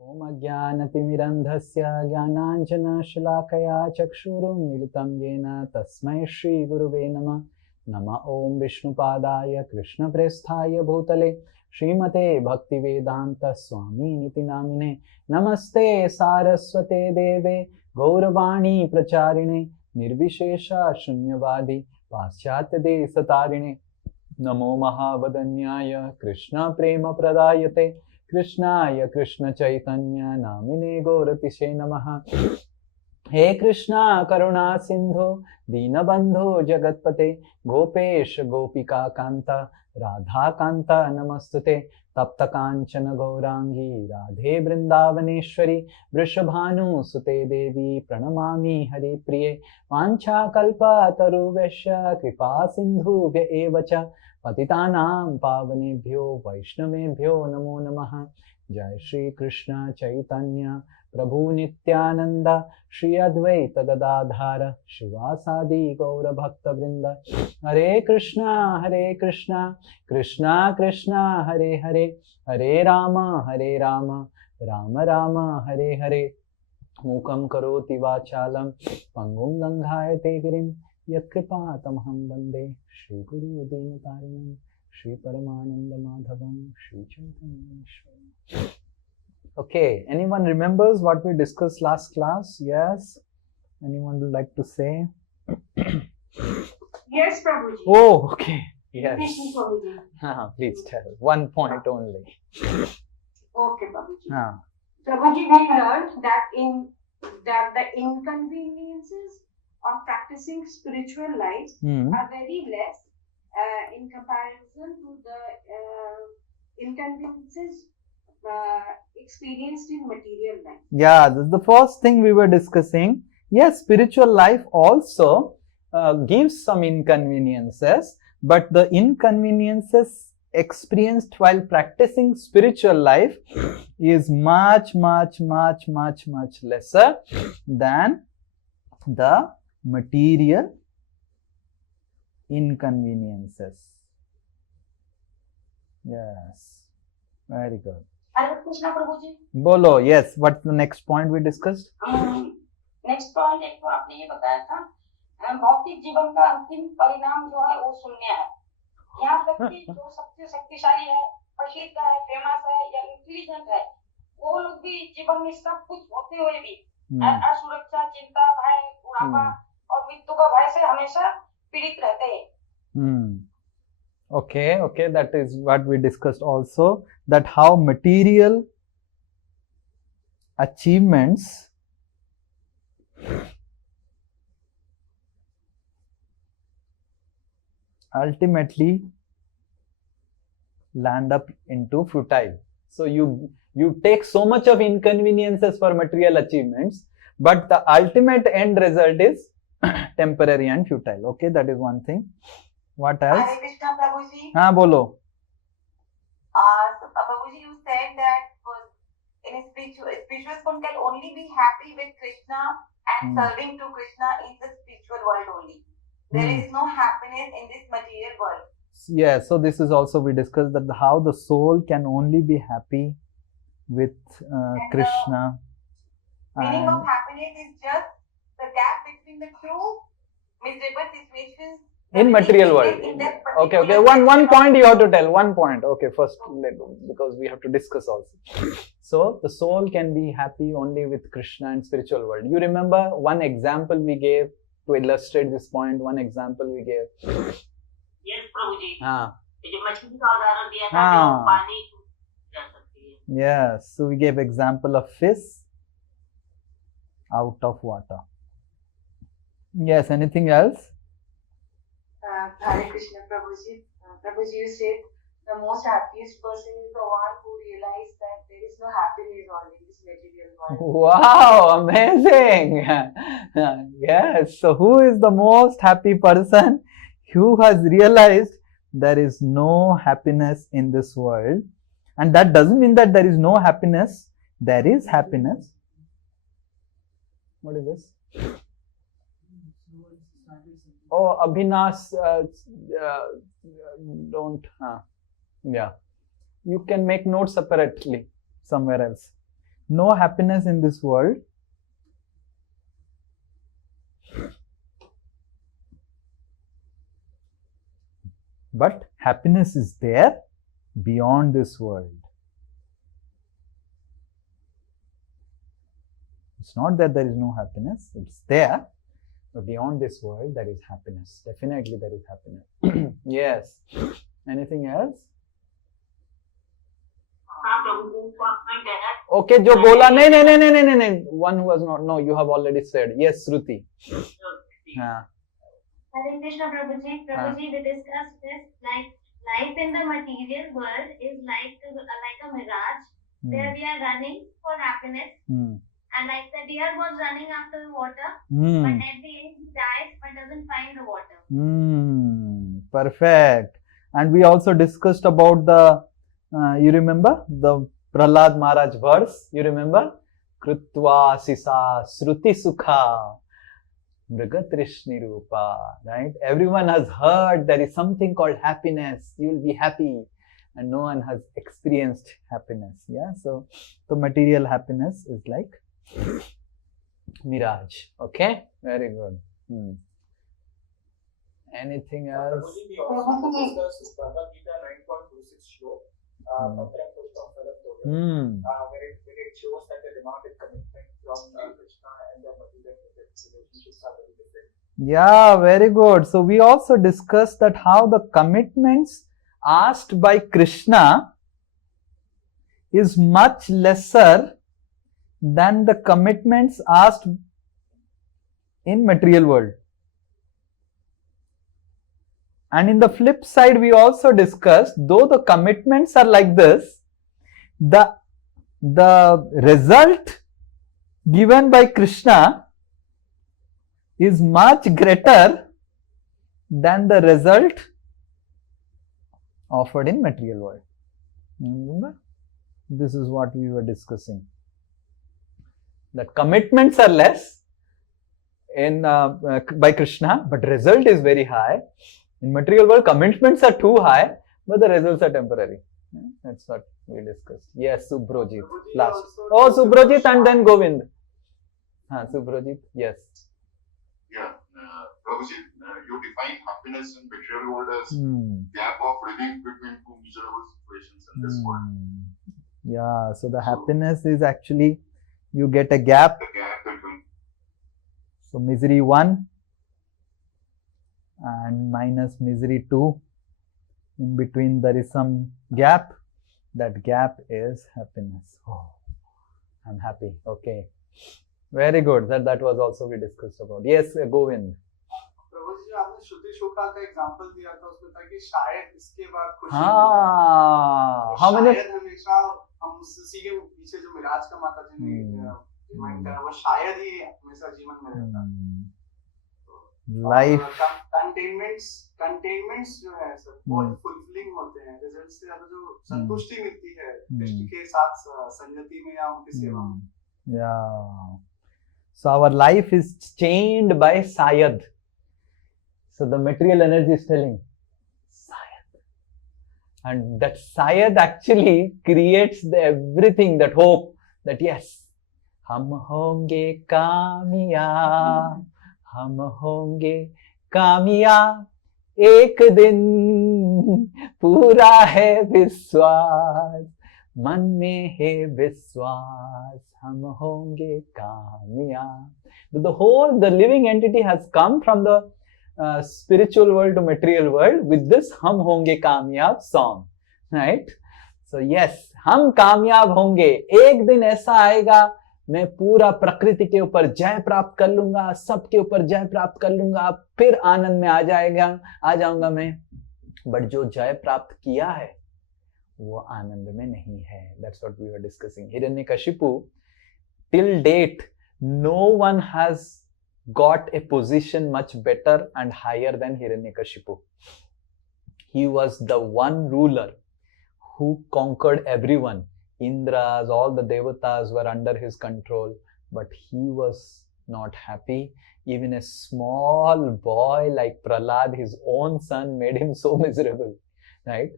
ओम अज्ञानतिमिरन्धस्य ज्ञानाञ्जनशलाकया चक्षुरुन्मीलितं येन तस्मै श्रीगुरुवे नमः। नमः ओम विष्णुपादाय कृष्णप्रेष्ठाय भूतले श्रीमते भक्तिवेदांत स्वामिनिति नामिने। नमस्ते सारस्वते देवे गौरवाणी प्रचारिणे निर्विशेष शून्यवादी पाश्चात्य देशतारिणे। नमो महावदन्याय कृष्ण प्रेम प्रदायते कृष्णाय कृष्ण चैतन्य नामिने गौरतिशे नमः। हे कृष्णा करुणा सिंधु दीनबंधु जगतपते गोपेश गोपिका कांता राधा कांता नमस्तुते। तप्त कांचन गौरांगी राधे वृंदावनेश्वरी वृषभानुसुते देवी प्रणमामि हरिप्रिये। वाञ्छाकल्पतरुभ्यश्च कृपा सिन्धुभ्य एव च पतितानां पावनेभ्यो वैष्णवेभ्यो नमो नमः। जय श्री कृष्ण चैतन्य प्रभु नित्यानंद श्री अद्वैत गदाधार शिवासादि गौर भक्त वृंद। हरे कृष्णा कृष्णा कृष्णा हरे हरे हरे राम राम राम हरे हरे। मूकं करोति वाचालं पंगुं लंघायते गिरिं यत्कृपातमहं वन्दे श्रीगुरु दीनतारिणं श्री परमानंद माधवं Shri चैतन्येश्वरम्। Okay, anyone remembers what we discussed last class? Yes? Anyone would like to say? Yes, Prabhuji. Oh, okay. Yes. Prabhuji. Please tell. 1 point only. Okay, Prabhuji. Prabhuji, we learned that the inconveniences of practicing spiritual life are very less in comparison to the inconveniences experienced in material life. Yeah, this is the first thing we were discussing. Yes, spiritual life also gives some inconveniences, but the inconveniences experienced while practicing spiritual life is much lesser than the material inconveniences. Yes, very good. Hare Krishna, Prabhuji. बोलो. Yes, what's the next point we discussed? Next point एक तो आपने ये बताया था भौतिक जीवन का अंतिम परिणाम जो है वो शून्य है। यहाँ तक कि जो सबसे शक्तिशाली है, प्रसिद्ध है, फेमस है या इंटेलिजेंट है, वो लोग भी जीवन में सब कुछ होते हुए भी असुरक्षा, चिंता, भय, बुढ़ापा और मृत्यु का भय से हमेशा पीड़ित रहते हैं। Okay, that is what we discussed also, that how material achievements ultimately land up into futile. So you take so much of inconveniences for material achievements, but the ultimate end result is temporary and futile. Okay, that is one thing. What else? Hare Krishna, Prabhuji. Bolo. So Prabhuji, you said that in a spiritual one can only be happy with Krishna and serving to Krishna in the spiritual world only. There is no happiness in this material world. Yeah, so this is also we discussed that how the soul can only be happy with Krishna. The meaning of happiness is just the gap between the two miserable situations in material world. Okay. One point you have to tell. 1 point. Okay, first because we have to discuss also. So the soul can be happy only with Krishna and spiritual world. You remember one example we gave to illustrate this point? One example we gave. Yes, Prabhuji. Yes, so we gave example of fish out of water. Yes, anything else? Hare Krishna, Prabhuji. Prabhuji, you said the most happiest person is the one who realized that there is no happiness on in this material world. Wow, amazing. Yes, so who is the most happy person? Who has realized there is no happiness in this world? And that doesn't mean that there is no happiness. There is happiness. What is this? Oh, Abhinas, don't. Yeah. You can make notes separately somewhere else. no happiness in this world. But happiness is there beyond this world. It's not that there is no happiness, it's there. But beyond this world, there is happiness. Definitely there is happiness. Yes. Anything else? Okay, जो बोला नहीं. One who has not. No, you have already said. Yes, Shruti. हाँ. Hare Krishna Prabhuji. Prabhuji, we discussed this. Like life in the material world is like a mirage where we are running for happiness. And like the deer was running after the water, but at the end he dies but doesn't find the water. Perfect. And we also discussed about the, you remember the Prahlad Maharaj verse? You remember? Krutva sisa sruti sukha mrigatrishni rupa. Right? Everyone has heard there is something called happiness. You will be happy. And no one has experienced happiness. Yeah. So the material happiness is like mirage. Okay, very good. Anything else? We also discussed Bhagavad Gita 9.26 shloka, where it shows that the demanded commitment from Krishna and the material relationships are very different. Yeah, very good. So we also discussed that how the commitments asked by Krishna is much lesser than the commitments asked in material world. And in the flip side, we also discussed, though the commitments are like this, the result given by Krishna is much greater than the result offered in material world. Remember? This is what we were discussing. That commitments are less in by Krishna, but result is very high. In material world, commitments are too high, but the results are temporary. That's what we discussed. Yes, Subrojit. Last. Oh, Subrojit and then Govind. Subrojit. Yes. Yeah, Prabhuji, you define happiness in material world as gap of relief between two miserable situations in this world. Yeah, so the happiness is actually you get a gap. The gap between. So misery 1 and minus misery 2. In between there is some gap. That gap is happiness. Oh, I'm happy. Okay. Very good. That was also we discussed about. Yes, Govind. प्रभु जी आपने श्रुति शुक्ला का example दिया था उसमें था कि शायद इसके बाद खुशी हमने शायद हमेशा हम उसी के पीछे जो मिराज का माता जी ने रिमाइंड करा वो शायद ही हमेशा जीवन में रहता लाइफ कंटेनमेंट्स जो है सर बहुत फुलफिलिंग होते हैं रिजल्ट से ज्यादा जो संतुष्टि मिलती है कृष्ण के साथ संगति में या उनकी सेवा में. Yeah. So our life is chained by Sayad. So the material energy is telling Sayad. And that Sayad actually creates everything, that hope, that yes, hum honge kamiyab, hum honge kamiyab, ek din pura hai vishwas, मन में है विश्वास हम होंगे कामयाब. The whole, the living entity has come from the spiritual world to material world with this हम होंगे कामयाब song, right? So yes, हम कामयाब होंगे. एक दिन ऐसा आएगा मैं पूरा प्रकृति के ऊपर जय प्राप्त कर लूंगा, सबके ऊपर जय प्राप्त कर लूंगा, फिर आनंद में आ जाऊंगा मैं. बट जो जय प्राप्त किया है वो आनंद में नहीं है. That's what we were discussing. Hiranyakashipu, till date, no one has got a position much better and higher than Hiranyakashipu. He was the one ruler who conquered everyone. Indras, all the devatas were under his control, but he was not happy. Even a small boy like Prahlad, his own son, made him so miserable, right?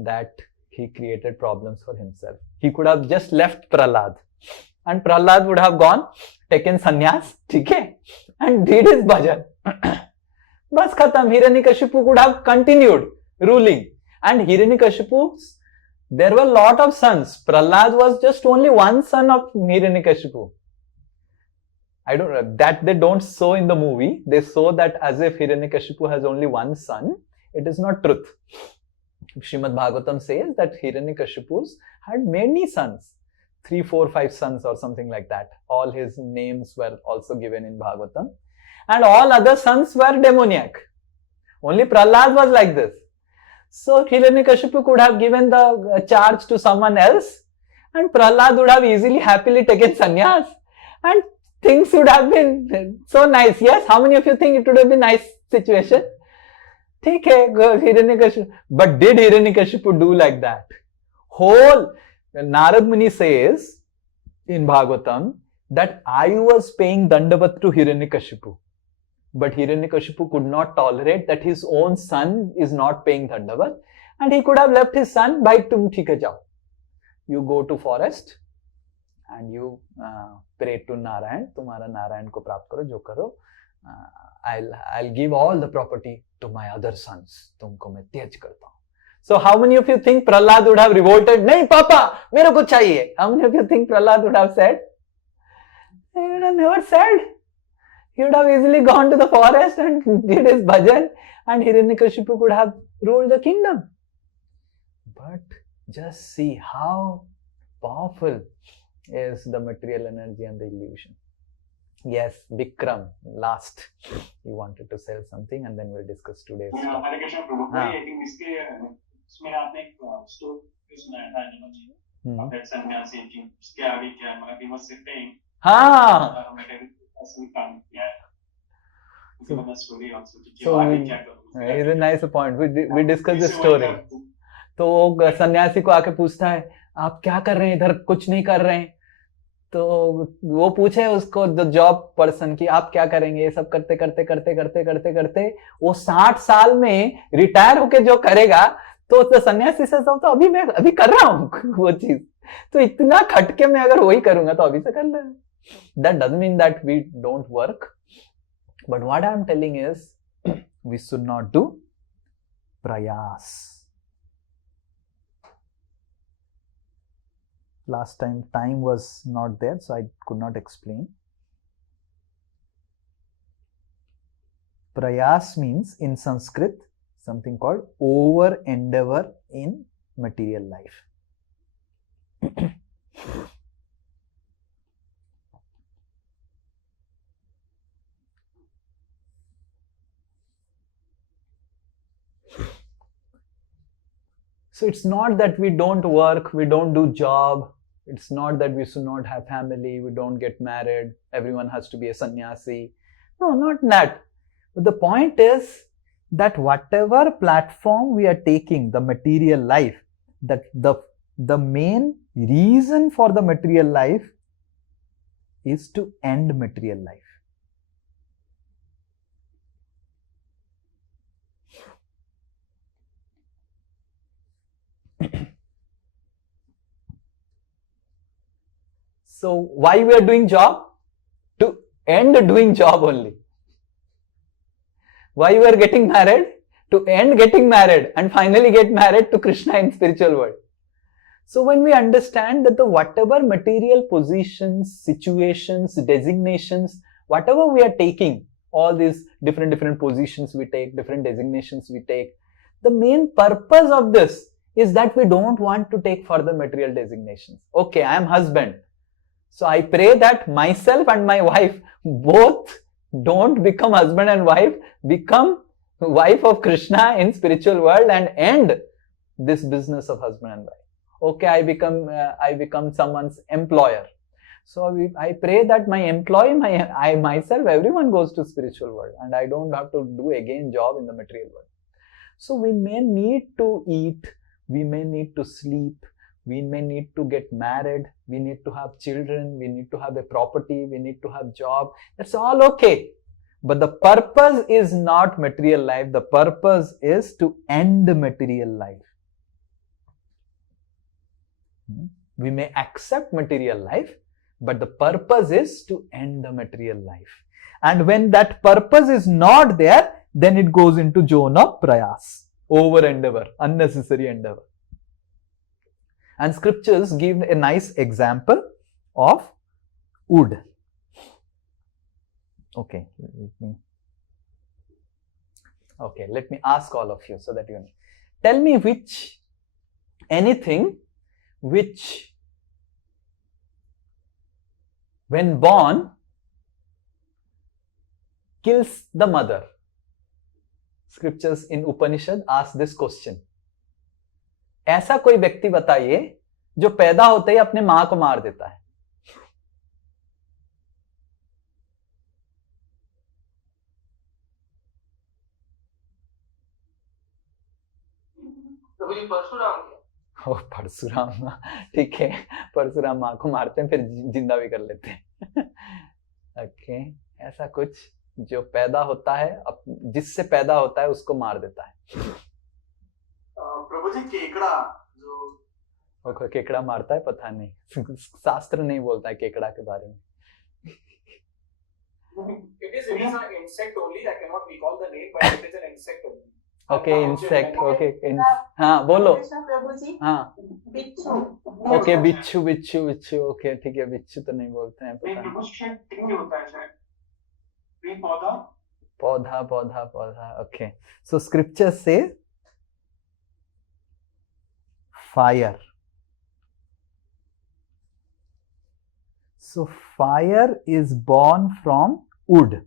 That he created problems for himself. He could have just left Prahlad, And Prahlad would have gone, taken sannyas, okay, and did his bhajan. Bas khatam. Hiranyakashipu could have continued ruling. And Hiranyakashipu, there were a lot of sons. Prahlad was just only one son of Hiranyakashipu. I don't know, that they don't show in the movie. They show that as if Hiranyakashipu has only one son. It is not truth. Srimad Bhagavatam says that Hiranyakashipu had many sons. 3, 4, 5 sons or something like that. All his names were also given in Bhagavatam. And all other sons were demoniac. Only Prahlad was like this. So Hiranyakashipu could have given the charge to someone else, and Prahlad would have easily, happily taken sannyas, and things would have been so nice. Yes, how many of you think it would have been a nice situation? ठीक है, Hiranyakashipu. But did Hiranyakashipu do like that? Whole Narad Muni says in Bhagavatam that I was paying Dandavat to Hiranyakashipu. But Hiranyakashipu could not tolerate that his own son is not paying Dandavat, and he could have left his son by tum theek hai jao. You go to forest and you pray to Narayan. Tumhara Narayan ko प्राप्त करो, जो करो. I'll give all the property to my other sons. तुमको मैं त्याज करता हूँ. So how many of you think Prahlad would have revolted? नहीं पापा, मेरे को चाहिए. How many of you think Prahlad would have said? He would have never said. He would have easily gone to the forest and did his bhajan, and Hiranyakashipu could have ruled the kingdom. But just see how powerful is the material energy and the illusion. Yes, Vikram, last. You wanted to sell something and then we'll discuss today's stuff. हरे कृष्ण प्रभु भाई, I think इसमें आपने एक story सुनाया था अनुज जी, that सन्यासी की उसके आगे क्या, मतलब he was sitting, हाँ, so it's a nice point. We discussed the story. तो वो सन्यासी को आके पूछता है, आप क्या कर रहे हैं इधर? कुछ नहीं कर रहे हैं. तो वो पूछे उसको द जॉब पर्सन की, आप क्या करेंगे? ये सब करते करते करते करते करते करते वो 60 साल में रिटायर होके जो करेगा, तो सन्यासी से सब तो अभी मैं अभी कर रहा हूँ वो चीज. तो इतना खटके में अगर वही करूंगा तो अभी से कर ले. That doesn't mean that we don't work, but what I am telling is we should not do prayas. Last time was not there, so I could not explain. Prayas means in Sanskrit something called over endeavor in material life. So it's not that we don't work, we don't do job. It's not that we should not have family, we don't get married, everyone has to be a sannyasi. No, not that. But the point is that whatever platform we are taking, the material life, that the main reason for the material life is to end material life. So why we are doing job? To end doing job only. Why we are getting married? To end getting married and finally get married to Krishna in spiritual world. So when we understand that the whatever material positions, situations, designations, whatever we are taking, all these different positions we take, different designations we take, the main purpose of this is that we don't want to take further material designations. Okay, I am husband. So I pray that myself and my wife both don't become husband and wife, become wife of Krishna in spiritual world and end this business of husband and wife. Okay, I become someone's employer. So I pray that my employee, myself, everyone goes to spiritual world and I don't have to do again job in the material world. So we may need to eat, we may need to sleep, we may need to get married, we need to have children, we need to have a property, we need to have job. That's all okay. But the purpose is not material life. The purpose is to end material life. We may accept material life, but the purpose is to end the material life. And when that purpose is not there, then it goes into zone of prayas, over endeavor, unnecessary endeavor. And scriptures give a nice example of wood. Okay, let me ask all of you so that you know. Tell me anything which when born kills the mother. Scriptures in Upanishad ask this question. ऐसा कोई व्यक्ति बताइए जो पैदा होते ही अपने मां को मार देता है. परशुराम. परशुराम, ठीक है, परशुराम मां को मारते हैं फिर जिंदा भी कर लेते हैं. ओके, ऐसा कुछ जो पैदा होता है, जिससे पैदा होता है उसको मार देता है. प्रभु जी केकड़ा जो केकड़ा मारता है, पता नहीं, शास्त्र नहीं बोलता है केकड़ा के बारे में. It is an insect only. I cannot recall the name, but it is an insect only. Okay, insect. Okay, हाँ बोलो. प्रभु जी. हाँ, बिच्छू. ओके, बिच्छू. ओके, ठीक है, बिच्छू तो नहीं बोलते हैं, पता नहीं. पौधा. ओके, सो स्क्रिप्चर से fire. So fire is born from wood.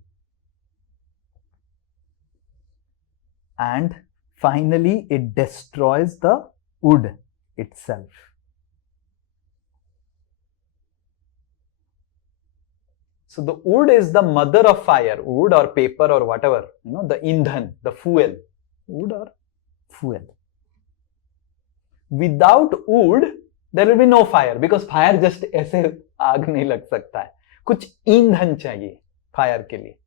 And finally it destroys the wood itself. So the wood is the mother of fire, wood or paper or whatever, the indhan, the fuel, wood or fuel. Without wood, there will be no fire, because fire just ऐसे आग नहीं लग सकता है, कुछ ईंधन चाहिए fire के लिए.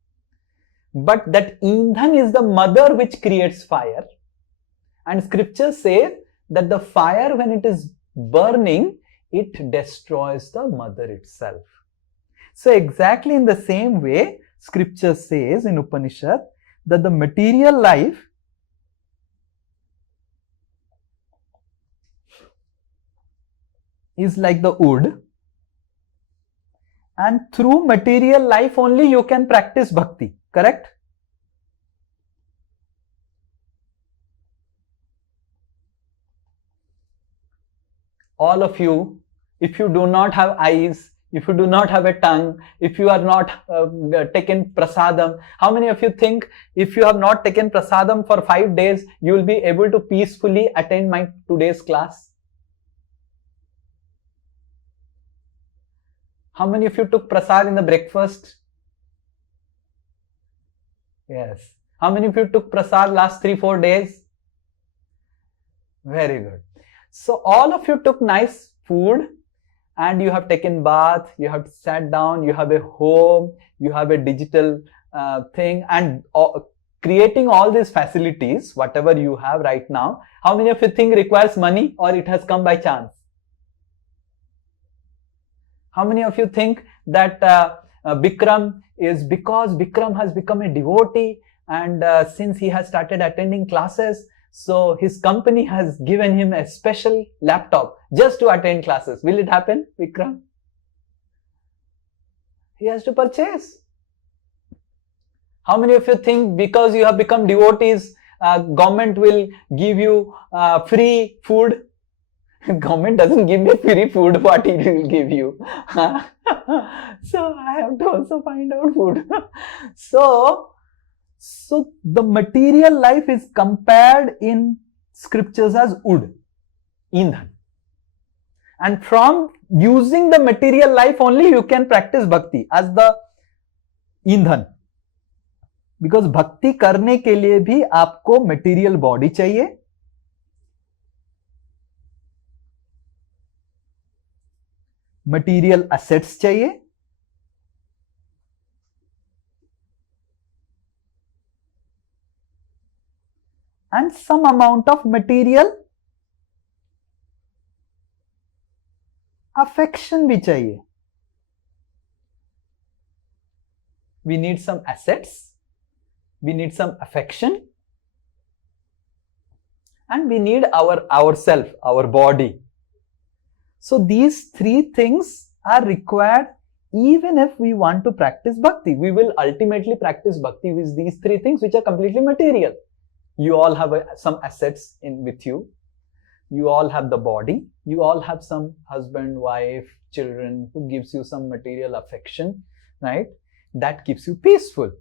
But that ईंधन is the mother which creates fire, and scripture says that the fire, when it is burning, it destroys the mother itself. So exactly in the same way, scripture says in Upanishad that the material life is like the wood, and through material life only you can practice bhakti, correct? All of you, if you do not have eyes, if you do not have a tongue, if you are not taken prasadam, how many of you think if you have not taken prasadam for 5 days, you will be able to peacefully attend my today's class? How many of you took prasad in the breakfast? Yes. How many of you took prasad last 3-4 days? Very good. So all of you took nice food and you have taken bath, you have sat down, you have a home, you have a digital thing, and creating all these facilities, whatever you have right now, how many of you think requires money or it has come by chance? How many of you think that Bikram is because Bikram has become a devotee, and since he has started attending classes, so his company has given him a special laptop just to attend classes? Will it happen, Bikram? He has to purchase. How many of you think because you have become devotees, government will give you free food? Government doesn't give me free food, what it will give you? So I have to also find out food. So the material life is compared in scriptures as wood, indhan. And from using the material life only you can practice bhakti as the indhan. Because bhakti करने के लिए भी आपको material body चाहिए, material assets चाहिए, and some amount of material affection भी चाहिए. we need some assets, we need some affection, and we need ourself, our body. So these three things are required even if we want to practice bhakti. We will ultimately practice bhakti with these three things which are completely material. You all have some assets with you. You all have the body. You all have some husband, wife, children who gives you some material affection, right? That keeps you peaceful.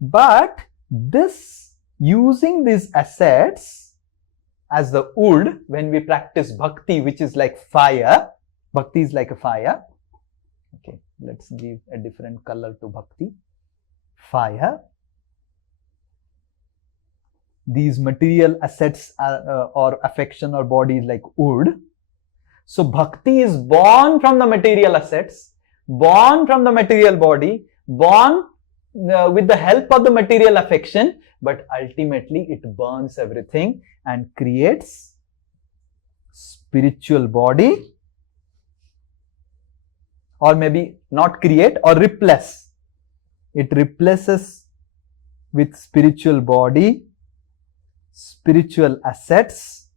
But this, using these assets as the wood, when we practice bhakti, which is like fire, bhakti is like a fire. Okay, let's give a different color to bhakti. Fire. These material assets or affection or body is like wood. So bhakti is born from the material assets, born from the material body, born with the help of the material affection, but ultimately it burns everything and creates spiritual body, or maybe not create, or replace. It replaces with spiritual body, spiritual assets,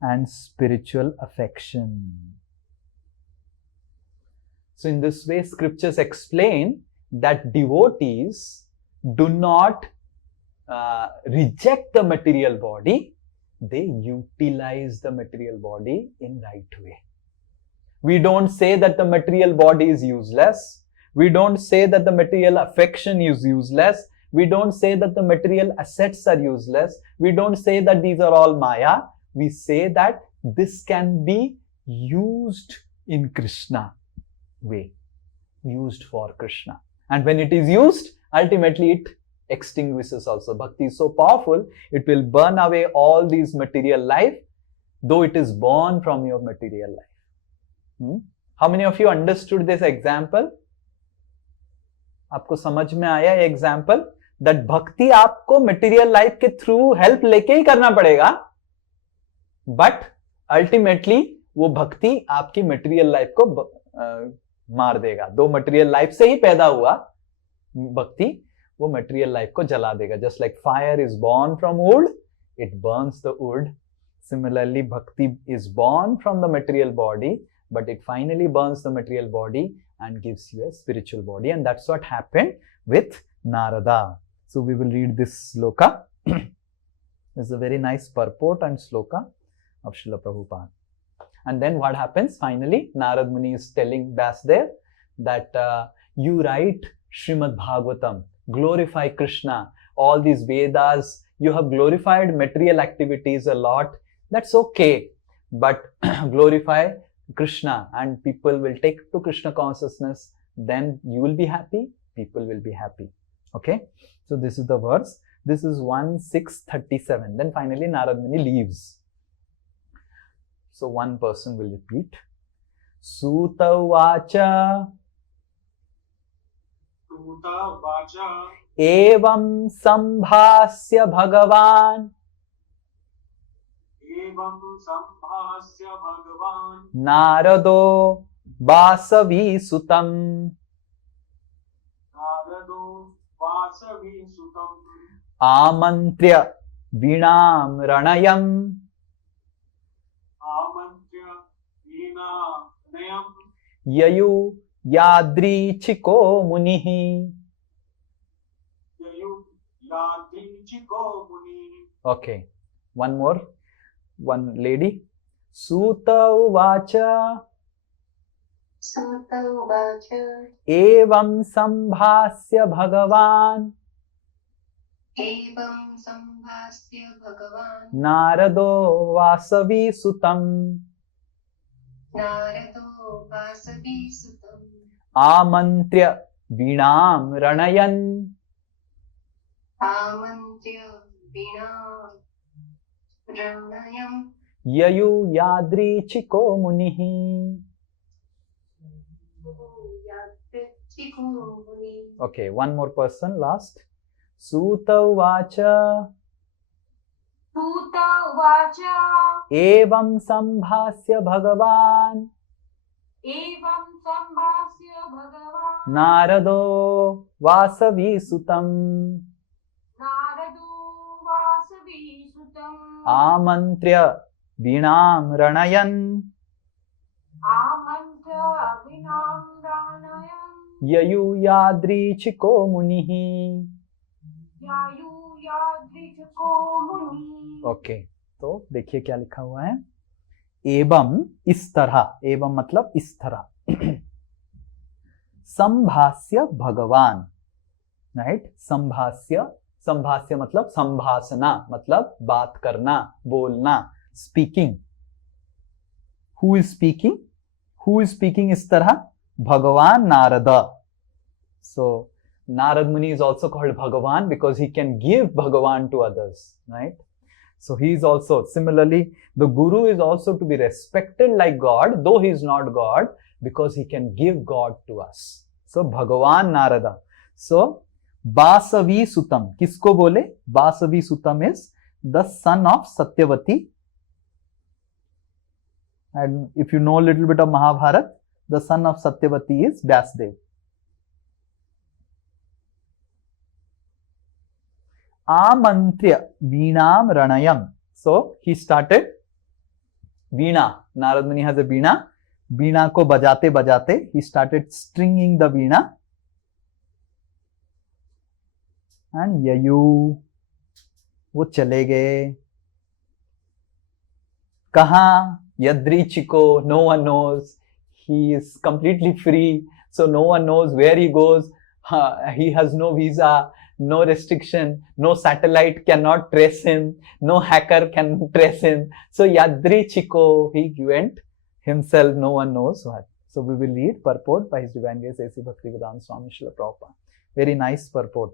and spiritual affection. So in this way, scriptures explain that devotees do not reject the material body, they utilize the material body in right way. We don't say that the material body is useless. We don't say that the material affection is useless. We don't say that the material assets are useless. We don't say that these are all Maya. We say that this can be used in Krishna way, used for Krishna. And when it is used, ultimately it extinguishes also. Bhakti is so powerful, it will burn away all these material life, though it is born from your material life. How many of you understood this example? आपको समझ में आया ये example, that भक्ति आपको material life के through help लेके ही करना पड़ेगा, बट अल्टीमेटली वो भक्ति आपकी मटेरियल लाइफ को मार देगा. दो मटेरियल लाइफ से ही पैदा हुआ भक्ति, वो मटेरियल लाइफ को जला देगा. Just like fire is born from would, it Burns the wood. Similarly, bhakti is born from the material body, but it finally burns the material body and gives you a spiritual body. And that's what happened with Narada. So we will read this sloka. It's a very nice purport and sloka of Srila Prabhupada. And then what happens? Finally, Narad Muni is telling Vyasdev that you write Srimad Bhagavatam, glorify Krishna, all these Vedas, you have glorified material activities a lot. That's okay, but glorify Krishna and people will take to Krishna consciousness. Then you will be happy, people will be happy. Okay, so this is the verse. This is 1:6:37. Then finally Narad Muni leaves. So one person will repeat. Suta vacha. Suta vacha. Evam sambhasya bhagavan. Evam sambhasya bhagavan. Narado vasavi sutam. Narado vasavi sutam. Amantrya vinam ranayam. Amantrya vinam Yayu yadrichiko munihi. Yayu yadrichiko muni. Okay, one more. One lady. Suta uvacha. Suta uvacha. Evam sambhasya bhagavan. Evam sambhasya bhagavan. Narado vasavi sutam. Narado vasavi sutam. Amantrya vinam ranayan. Amantrya vinam ranayam. Yayu yadrichiko munihi. Yadrichiko muni. Okay, one more person, last. Suta uvacha. Suta uvacha. Evam sambhasya bhagavan. Evam sambhasya bhagavan. नारदो वासवी सुतम आमन्त्र्य वीणां रणयन् ययुयाद्रीचिको मुनिः. Okay, तो देखिए क्या लिखा हुआ है. एवं इस तरह, एवं मतलब इस तरह, संभाष्य भगवान, राइट. संभाष्य, संभाष्य मतलब संभाषणा, मतलब बात करना, बोलना, speaking. Who is speaking? Who is speaking इस तरह? भगवान नारद. सो Narad Muni is also called Bhagavan because he can give Bhagavan to others, right? So he is also, similarly, the Guru is also to be respected like God, though he is not God, because he can give God to us. So Bhagavan Narada. So Basavi Sutam, kisko bole? Basavi Sutam is the son of Satyavati. And if you know a little bit of Mahabharata, the son of Satyavati is Vyasdev. Amantrya Veenam Ranayam. So he started Veena. Narad Muni has a Veena. Veena ko bajate bajate he started stringing the Veena. And Yayu, वो चले गए. कहाँ? Yadrichiko, no one knows. He is completely free, so no one knows where he goes. He has no visa, no restriction, no satellite cannot trace him, no hacker can trace him. So Yadrichiko, he went himself, no one knows what. So we will read purport by His Divine Grace A.C. Bhaktivedanta Swami Srila Prabhupada. Very nice purport.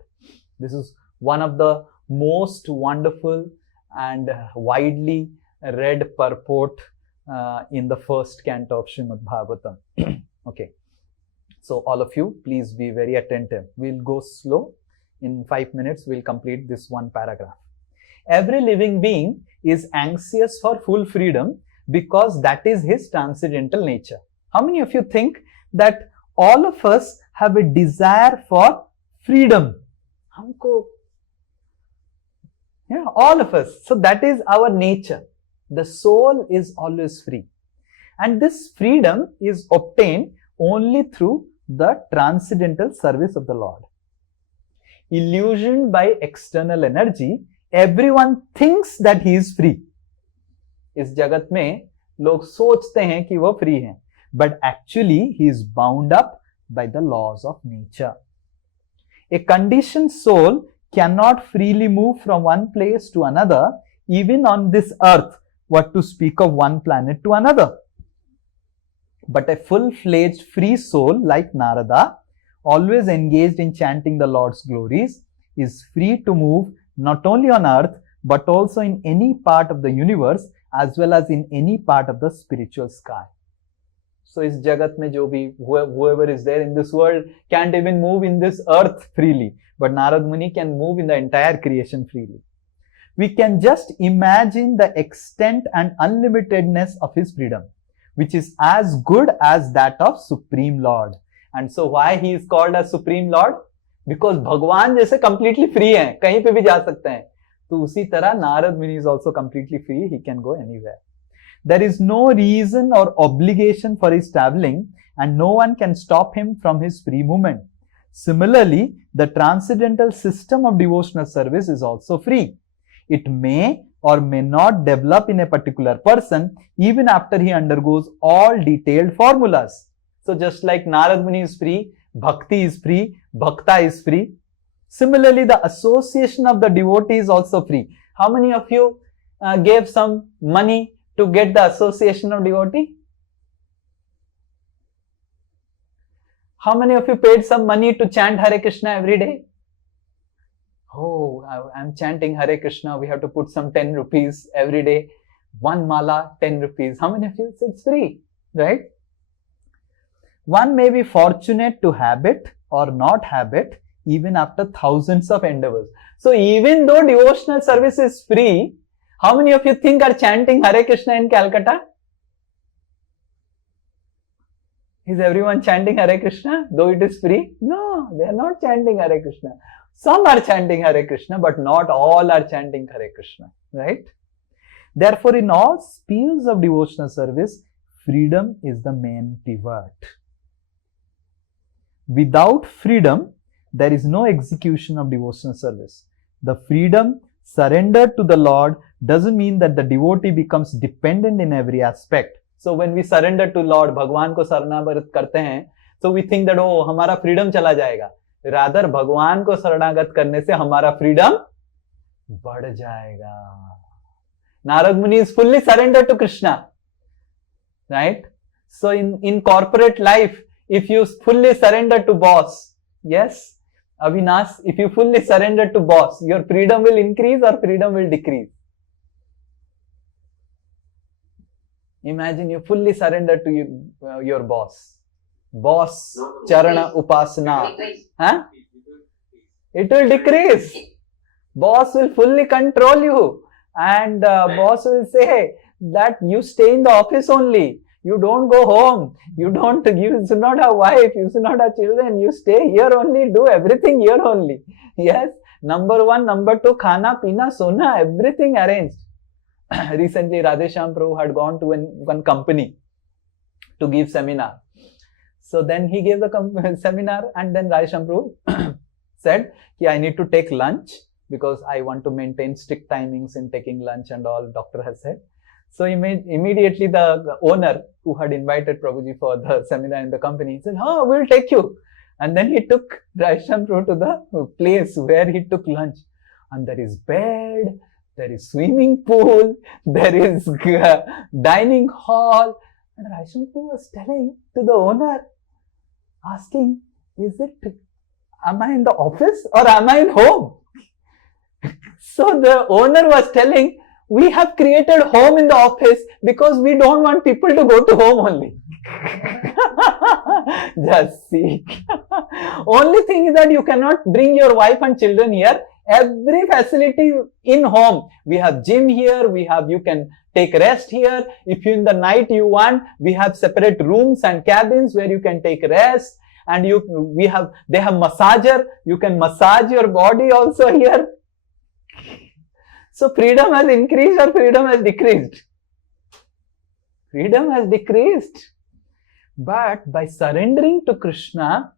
This is one of the most wonderful and widely read purport in the first canto of Srimad Bhagavatam. Okay. So all of you, please be very attentive. We'll go slow. In 5 minutes, we'll complete this one paragraph. Every living being is anxious for full freedom because that is his transcendental nature. How many of you think that all of us have a desire for freedom? Yeah, all of us. So that is our nature. The soul is always free. And this freedom is obtained only through the transcendental service of the Lord. Illusioned by external energy, everyone thinks that he is free. इस जगत में लोग सोचते हैं कि वो free हैं, but actually he is bound up by the laws of nature. A conditioned soul cannot freely move from one place to another, even on this earth, what to speak of one planet to another. But a full-fledged free soul like Narada, always engaged in chanting the Lord's glories, is free to move not only on earth, but also in any part of the universe, as well as in any part of the spiritual sky. So is jagat mein jo bhi, whoever is there in this world can't even move in this earth freely, but Narad Muni can move in the entire creation freely. We can just imagine the extent and unlimitedness of his freedom, which is as good as that of Supreme Lord. And so why he is called as Supreme Lord? Because Bhagwan जैसे completely free हैं, कहीं पे भी जा सकते हैं. तो उसी तरह Narad Muni is also completely free, he can go anywhere. There is no reason or obligation for his traveling, and no one can stop him from his free movement. Similarly, the transcendental system of devotional service is also free. It may or may not develop in a particular person even after he undergoes all detailed formulas. So just like Narad Muni is free, Bhakti is free, Bhakta is free. Similarly, the association of the devotee is also free. How many of you gave some money to get the association of devotee? How many of you paid some money to chant Hare Krishna every day? Oh, I'm chanting Hare Krishna. We have to put some 10 rupees every day. One mala, 10 rupees. How many of you? It's free, right? One may be fortunate to have it or not have it even after thousands of endeavors. So even though devotional service is free, how many of you think are chanting Hare Krishna in Calcutta? Is everyone chanting Hare Krishna, though it is free? No, they are not chanting Hare Krishna. Some are chanting Hare Krishna, but not all are chanting Hare Krishna, right? Therefore, in all spheres of devotional service, freedom is the main pivot. Without freedom, there is no execution of devotional service. The freedom surrendered to the Lord doesn't mean that the devotee becomes dependent in every aspect. So when we surrender to Lord, भगवान को शरणागत करते हैं, so we think that oh हमारा freedom चला जाएगा. Rather भगवान को शरणागत करने से हमारा freedom बढ़ जाएगा. Narad Muni is fully surrendered to Krishna, right? So in corporate life, if you fully surrender to boss, yes, Avinash, if you fully surrender to boss, your freedom will increase or freedom will decrease. Imagine you fully surrender to your boss. Boss, Charana Upasana. Huh? It will decrease. Boss will fully control you. And boss will say that you stay in the office only. You don't go home. You should not have wife. You should not have children. You stay here only. Do everything here only. Yes. Number one, number two, khana, pina, sona, everything arranged. Recently, Radheshyam Prabhu had gone to one company to give seminar. So then he gave the seminar, and then Radheshyam Prabhu said, yeah, I need to take lunch because I want to maintain strict timings in taking lunch and all, doctor has said. So immediately the owner who had invited Prabhuji for the seminar in the company said, oh, we'll take you. And then he took Radheshyam Prabhu to the place where he took lunch. And there is bed, there is swimming pool, there is dining hall. And Radheshyam Prabhu was telling to the owner, asking, am I in the office or am I in home? So the owner was telling, we have created home in the office because we don't want people to go to home only. Just see. Only thing is that you cannot bring your wife and children here. Every facility in home. We have gym here. You can take rest here. If you in the night you want, we have separate rooms and cabins where you can take rest. And they have massager. You can massage your body also here. So freedom has increased or freedom has decreased? Freedom has decreased. But by surrendering to Krishna,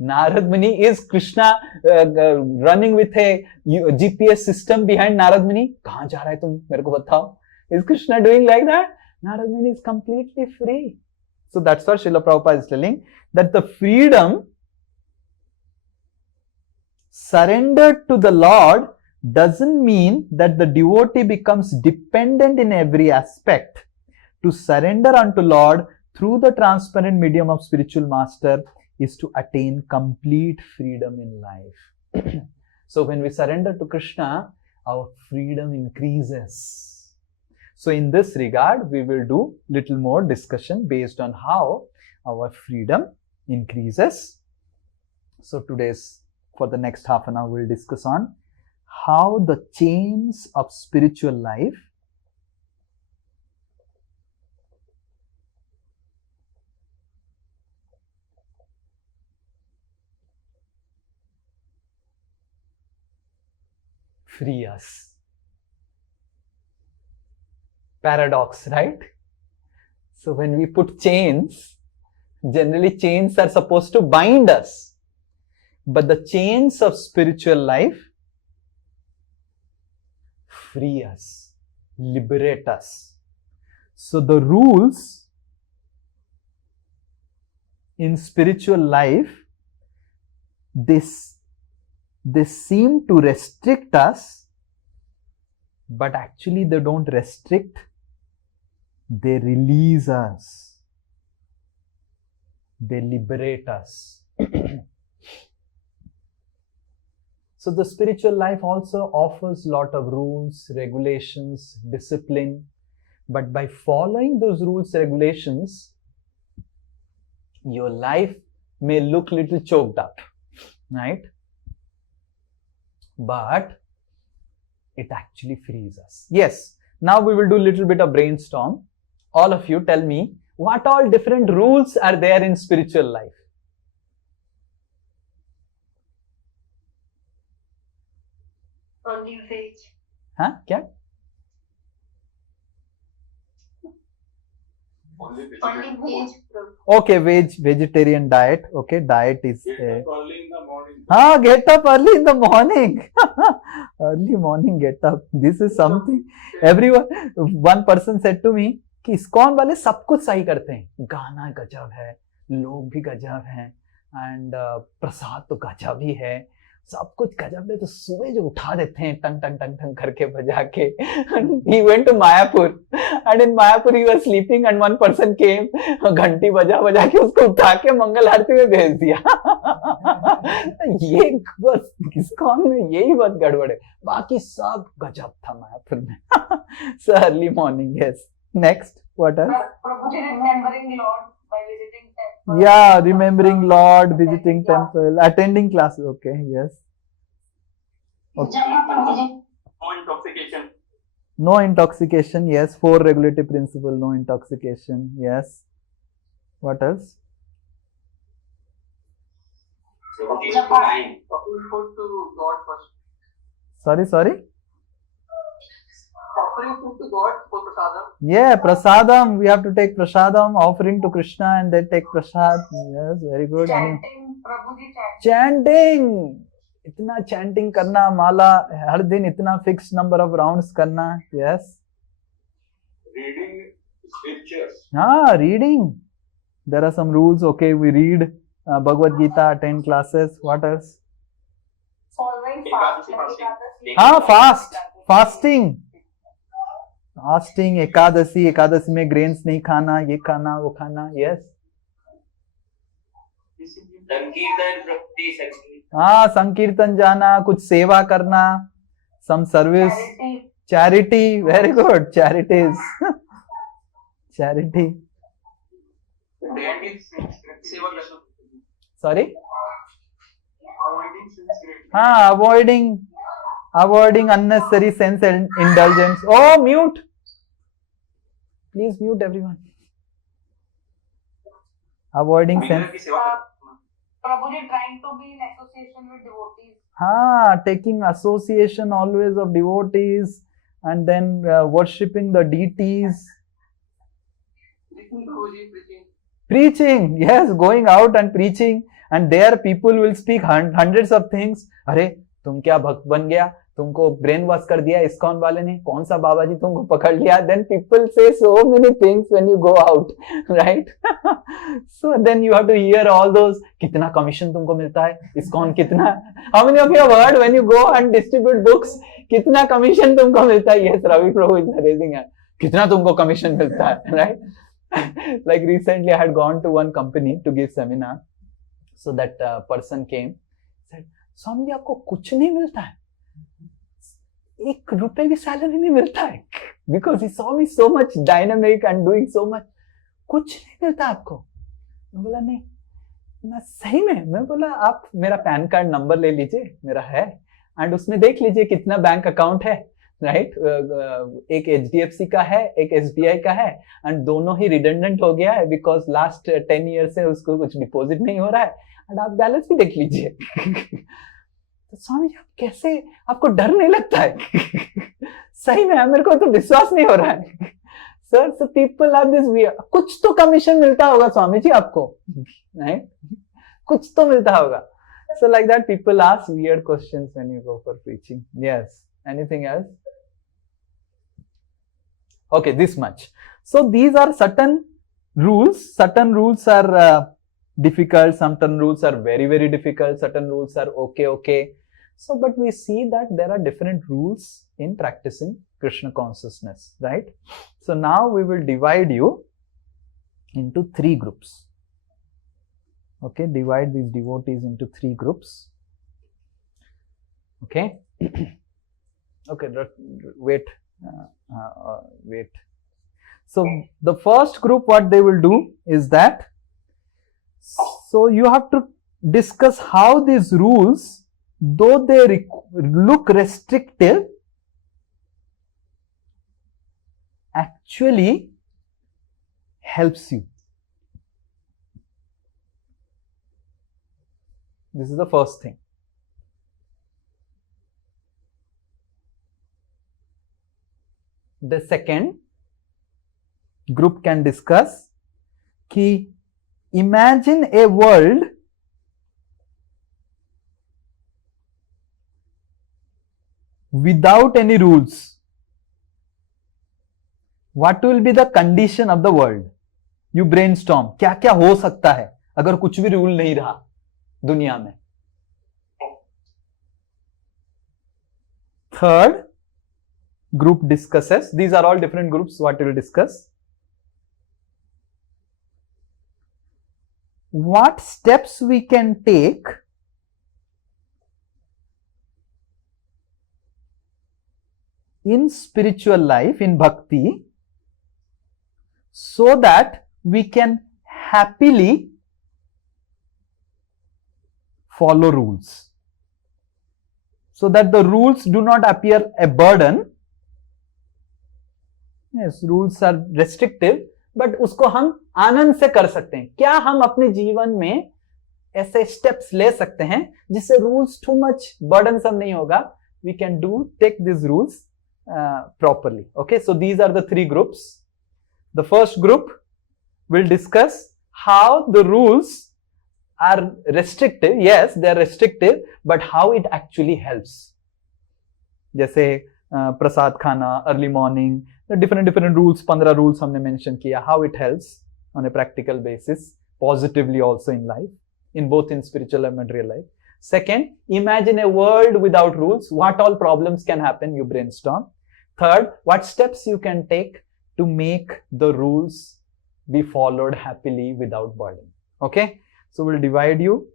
Narad Muni, is Krishna running with a GPS system behind Narad Muni? Kahan ja rahe tum? Mere ko batao. Is Krishna doing like that? Narad Muni is completely free. So that's what Srila Prabhupada is telling, that the freedom surrendered to the Lord doesn't mean that the devotee becomes dependent in every aspect. To surrender unto Lord through the transparent medium of spiritual master is to attain complete freedom in life. So when we surrender to Krishna, our freedom increases. So in this regard, we will do little more discussion based on how our freedom increases. So for the next half an hour, we'll discuss on how the chains of spiritual life free us. Paradox, right? So when we put chains, generally chains are supposed to bind us. But the chains of spiritual life free us, liberate us. So the rules in spiritual life, they seem to restrict us, but actually they don't restrict, they release us, they liberate us. So the spiritual life also offers lot of rules, regulations, discipline. But by following those rules, regulations, your life may look little choked up, right? But it actually frees us. Yes, now we will do a little bit of brainstorm. All of you tell me, what all different rules are there in spiritual life? Only veg. Huh? Kya? Only Only vegetarian. veg. Prabhu. Okay, vegetarian diet. Okay, diet is. Get up early in the morning. Get up early in the morning. Early morning get up. This is something. Everyone, one person said to me कि ISKCON वाले सब कुछ सही करते हैं, गाना गजब है, लोग भी गजब हैं, एंड प्रसाद तो गजब ही है, सब कुछ गजब है, तो सुबह जो उठा देते हैं टंग टंग टंग टंग करके बजा के. He went to Mayapur and in Mayapur he was sleeping and one person came, घंटी बजा बजा के उसको उठा के मंगल आरती में भेज दिया. ये बस इस्कॉन में यही बहुत गड़बड़ है, बाकी सब गजब था मायापुर में. So early morning, yes. Next, what else? Prabhuji, remembering Lord by visiting temple. Yeah, remembering Lord, visiting temple, attending classes. Okay, yes. Okay. Japa, Prabhuji. No intoxication. No intoxication, yes. 4 regulative principle, no intoxication, yes. What else? Japa. Offering food to God first. Sorry? Offering food to God for prasadam. Yeah, prasadam. We have to take prasadam, offering to Krishna and then take prasad. Yes, very good. Chanting, Prabhuji, Chanting. इतना chanting करना, माला हर दिन इतना fixed number of rounds करना. Yes. Reading scriptures. Reading. There are some rules. Okay, we read Bhagavad Gita, attend classes. What else? following Ekadasi, fast. Fasting. Ekadashi में grains नहीं खाना, ये खाना वो खाना. यस. संकीर्तन जाना, कुछ सेवा करना, some service, charity. Very good. Charities. Charity. Sorry. Avoiding unnecessary sense indulgence. Oh, mute. Please mute everyone. Avoiding sense. Prabhuji, trying to be in association with devotees. Taking association always of devotees and then worshipping the deities. Preaching. Yes, going out and preaching. And there people will speak hundreds of things. अरे तुम क्या भक्त बन गया, तुमको brain wash कर दिया ISKCON वाले ने, कौन सा बाबा जी तुमको पकड़ लिया. Then people say so many things when you go out, right? So then you have to hear all those. कितना कमीशन तुमको मिलता है, इस्कॉन कितना. How many of you have heard when you go and distribute books, कितना commission तुमको मिलता है? Yes, Ravi Prabhu is raising hand. कितना तुमको कमीशन मिलता है, right? Like recently I had gone to one company to give seminar. So that person came, said, Swami ji आपको कुछ नहीं मिलता है, 1 रुपए की सैलरी नहीं मिलता है, because he saw me so much dynamic and doing so much. कुछ नहीं मिलता आपको. मैं बोला नहीं. मैं सही में, मैं बोला आप मेरा पैन कार्ड नंबर ले लीजिए, मेरा है, एंड उसमें देख लीजिए कितना बैंक अकाउंट है, राइट. एक HDFC का है, एक SBI का है, एंड दोनों ही रिडंडेंट हो गया है बिकॉज लास्ट 10 ईयर से उसको कुछ डिपॉजिट नहीं हो रहा है, एंड आप बैलेंस भी देख लीजिए. तो स्वामी जी आप कैसे, आपको डर नहीं लगता है? सही में मेरे को तो विश्वास नहीं हो रहा है. Sir, so people have this wear. कुछ तो कमीशन मिलता होगा स्वामी जी आपको, राइट? कुछ तो मिलता होगा. So like that people ask weird questions when you go for preaching. Yes. Anything else? Okay, this much. So these are certain rules. Certain rules are difficult. Certain rules are very, very difficult. Certain rules are okay. So, but we see that there are different rules in practicing Krishna consciousness, right? So now we will divide you into 3 groups. Okay, divide these devotees into 3 groups. Okay. Okay, wait. Wait. So the first group, what they will do is that, so you have to discuss how these rules, though they look restrictive, actually helps you. This is the first thing. The second group can discuss कि imagine a world without any rules. What will be the condition of the world? You brainstorm. क्या क्या हो सकता है अगर कुछ भी rule नहीं रहा दुनिया में. Third group discusses. These are all different groups. What we will discuss? What steps we can take in spiritual life, in bhakti, so that we can happily follow rules, so that the rules do not appear a burden. Yes, rules are restrictive, but उसको हम आनंद से कर सकते हैं. क्या हम अपने जीवन में ऐसे steps ले सकते हैं जिससे rules too much burdensome नहीं होगा? We can take these rules properly. Okay, so these are the three groups. The first group will discuss how the rules are restrictive. Yes, they are restrictive, but how it actually helps. जैसे प्रसाद खाना, early morning, different rules, 15 rules हमने mention किया, how it helps on a practical basis, positively also in life, in both in spiritual and material life. Second, imagine a world without rules. What all problems can happen? You brainstorm. Third, what steps you can take to make the rules be followed happily without burden. Okay, so we'll divide you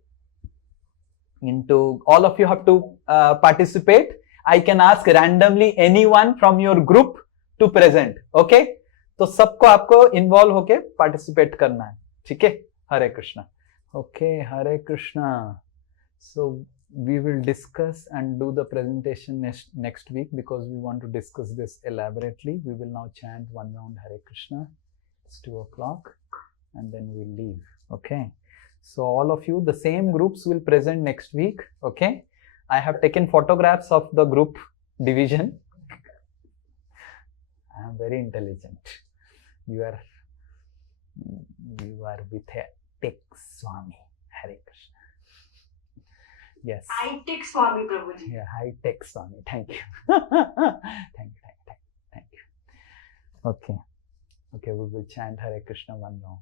into, all of you have to participate. I can ask randomly anyone from your group to present. Okay, तो सबको आपको involve होके participate करना है. ठीक है, हरे Krishna. Okay, Hare Krishna. So we will discuss and do the presentation next week, because we want to discuss this elaborately. We will now chant one round Hare Krishna. It's 2 o'clock and then we'll leave. Okay, so all of you, the same groups will present next week. Okay, I have taken photographs of the group division. I am very intelligent. You are with a tech Swami. Hare Krishna. Yes. High-tech Swami Prabhuji. Yeah, high-tech Swami. Thank you. Thank you. Okay. Okay, we will chant Hare Krishna one round.